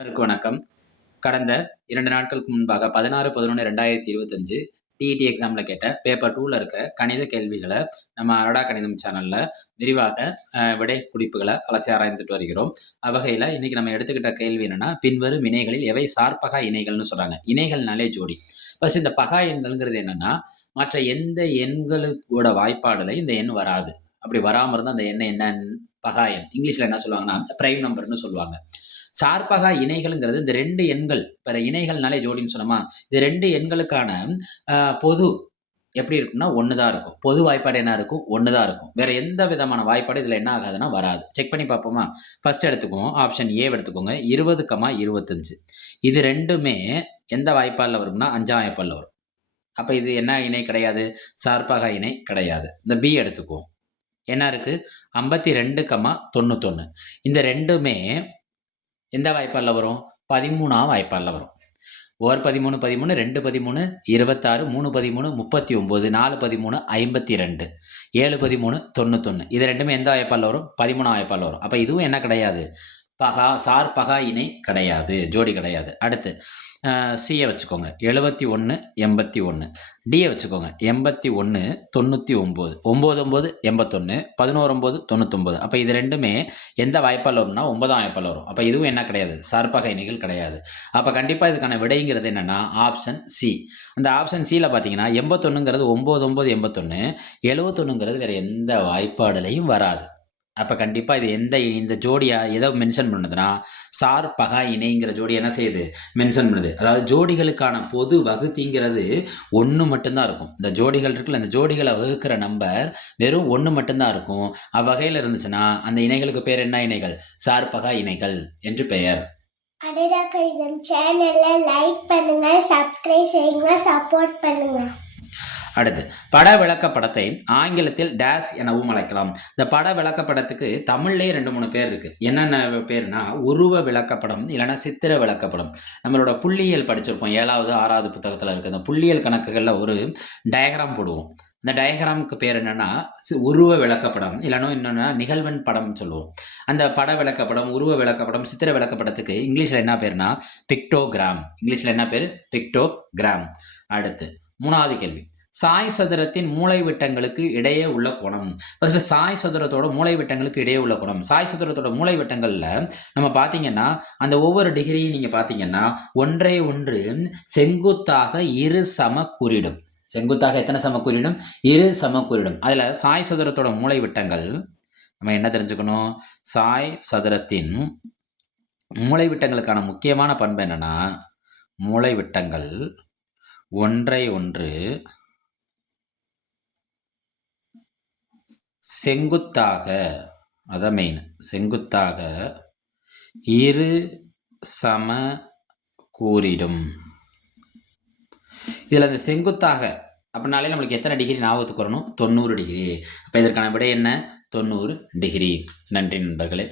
அனைவருக்கும் வணக்கம். கடந்த இரண்டு நாட்களுக்கு முன்பாக பதினாறு பதினொன்று ரெண்டாயிரத்தி இருபத்தஞ்சு டிஇடி எக்ஸாமில் கேட்ட பேப்பர் டூவில் இருக்க கணித கேள்விகளை நம்ம அரடா கணிதம் சேனலில் விரிவாக விடை குறிப்புகளை அலசி ஆராய்ந்துட்டு வருகிறோம். அவ்வகையில் இன்றைக்கி நம்ம எடுத்துக்கிட்ட கேள்வி என்னென்னா பின்வரும் இணைகளில் எவை சார்பகா இணைகள்னு சொல்கிறாங்க இணைகள்னாலே ஜோடி. ஃபஸ்ட் இந்த பகா எண்கள்ங்கிறது என்னன்னா மற்ற எந்த எண்களுக்கூட வாய்ப்பாடில் இந்த எண் வராது. அப்படி வராமல் இருந்தால் அந்த எண்ணெய் என்ன பகா எண். இங்கிலீஷில் என்ன சொல்லுவாங்கன்னா ப்ரைம் நம்பர்னு சொல்லுவாங்க. சார்பகா இணைகள்ங்கிறது இந்த ரெண்டு எண்கள். பிற இணைகள்னாலே ஜோடின்னு சொன்னோமா? இது ரெண்டு எண்களுக்கான பொது எப்படி இருக்கும்னா ஒன்று தான் இருக்கும். பொது வாய்ப்பாடு என்ன இருக்கும்? ஒன்று தான் இருக்கும். வேற எந்த விதமான வாய்ப்பாடு இதில் என்ன ஆகாதுன்னா வராது. செக் பண்ணி பார்ப்போமா? ஃபர்ஸ்ட் எடுத்துக்கோங்க ஆப்ஷன் ஏ எடுத்துக்கோங்க. இருபது கமா இருபத்தஞ்சு. இது ரெண்டுமே எந்த வாய்ப்பாடில் வரும்னா அஞ்சாம் வாய்ப்பாடில் வரும். அப்போ இது என்ன இணை கிடையாது? சார்பகா இணை கிடையாது. இந்த பி எடுத்துக்குவோம். என்ன இருக்குது ஐம்பத்தி ரெண்டு கமா தொண்ணூத்தொன்று இந்த ரெண்டுமே எந்த வாய்ப்பாடில் வரும்? பதிமூணாம் வாய்ப்பாடில் வரும். ஓர் பதிமூணு பதிமூணு ரெண்டு பதிமூணு இருபத்தாறு மூணு பதிமூணு முப்பத்தி ஒம்பது நாலு பதிமூணு ஐம்பத்தி ரெண்டு ஏழு பதிமூணு தொண்ணூத்தொன்று இது ரெண்டுமே எந்த வாய்ப்பாடில் வரும்? பதிமூணாம் வாய்ப்பாடில் வரும். அப்போ இதுவும் என்ன கிடையாது? பகா சார் பகா இணை கிடையாது ஜோடி கிடையாது. அடுத்து சியை வச்சுக்கோங்க. எழுபத்தி ஒன்று எண்பத்தி ஒன்று டியை வச்சுக்கோங்க. எண்பத்தி ஒன்று தொண்ணூற்றி ஒம்பது. ஒம்பது ஒம்பது எண்பத்தொன்று பதினோரு ஒம்பது தொண்ணூத்தொம்பது. அப்போ இது ரெண்டுமே எந்த வாய்ப்பால் வரும்னா ஒன்பதாம் வாய்ப்பால் வரும். அப்போ இதுவும் என்ன கிடையாது? சார்பகை இணைகள் கிடையாது. அப்போ கண்டிப்பாக இதுக்கான விடைங்கிறது என்னென்னா ஆப்ஷன் சி அந்த ஆப்ஷன் சியில் பார்த்தீங்கன்னா எண்பத்தொன்னுங்கிறது ஒம்பது ஒம்பது எண்பத்தொன்று எழுபத்தொன்னுங்கிறது வேறு எந்த வாய்ப்பாடுலையும் வராது. அப்போ கண்டிப்பாக இது எந்த இந்த ஜோடியாக எதை மென்ஷன் பண்ணுதுன்னா சார் பகா இணைங்கிற ஜோடி என்ன செய்யுது? மென்ஷன் பண்ணுது. அதாவது ஜோடிகளுக்கான பொது வகுத்திங்கிறது ஒன்று மட்டும்தான் இருக்கும். இந்த ஜோடிகள் இருக்குல்ல இந்த ஜோடிகளை வகுக்கிற நம்பர் வெறும் ஒன்று மட்டும்தான் இருக்கும். அவ்வகையில் இருந்துச்சுன்னா அந்த இணைகளுக்கு பேர் என்ன இணைகள்? சார் பகா இணைகள் என்று பெயர். அடடா கடிதம் சேனலை லைக் பண்ணுங்க சப்ஸ்கிரைப் செய்யுங்க சப்போர்ட் பண்ணுங்க. அடுத்து பட விளக்கப்படத்தை ஆங்கிலத்தில் டேஸ் எனவும் அழைக்கலாம். இந்த பட விளக்கப்படத்துக்கு தமிழ்லேயே ரெண்டு மூணு பேர் இருக்குது என்னென்ன பேர்னா உருவ விளக்கப்படம் இல்லைன்னா சித்திர விளக்கப்படம். நம்மளோட புள்ளியியல் படிச்சிருப்போம். ஏழாவது ஆறாவது புத்தகத்தில் இருக்குது அந்த புள்ளியியல் கணக்குகளில் ஒரு டயக்ராம் போடுவோம். இந்த டயக்ராமுக்கு பேர் என்னென்னா உருவ விளக்கப்படம் இல்லைன்னா என்னென்னா நிகழ்வன் படம் சொல்லுவோம். அந்த பட விளக்கப்படம் உருவ விளக்கப்படம் சித்திர விளக்கப்படத்துக்கு இங்கிலீஷில் என்ன பேர்னா பிக்டோகிராம் இங்கிலீஷில் என்ன பேர்? பிக்டோகிராம் அடுத்து மூணாவது கேள்வி. சாய் சதுரத்தின் மூளைவிட்டங்களுக்கு இடையே உள்ள குணம். ஃபர்ஸ்ட் சாய் சதுரத்தோட மூளைவிட்டங்களுக்கு இடையே உள்ள குணம். சாய் சதுரத்தோட மூளைவிட்டங்களில் நம்ம பார்த்தீங்கன்னா அந்த ஒவ்வொரு டிகிரியும் நீங்கள் பார்த்தீங்கன்னா ஒன்றை ஒன்று செங்குத்தாக இரு சம குறிடும். செங்குத்தாக எத்தனை சம குறிடும்? இரு சம குறிடும். அதில் சாய் சதுரத்தோட மூளைவிட்டங்கள் நம்ம என்ன தெரிஞ்சுக்கணும்? சாய் சதுரத்தின் மூளைவிட்டங்களுக்கான முக்கியமான பண்பு என்னன்னா மூளைவிட்டங்கள் ஒன்றை ஒன்று செங்குத்தாக அதான் மெயின் செங்குத்தாக இரு சம கூறிடும். இதில் அந்த செங்குத்தாக அப்படின்னாலே நம்மளுக்கு எத்தனை டிகிரி ஞாபகத்துக்கு வரணும்? தொண்ணூறு டிகிரி அப்போ இதற்கான விடை என்ன? தொண்ணூறு டிகிரி நன்றி நண்பர்களே.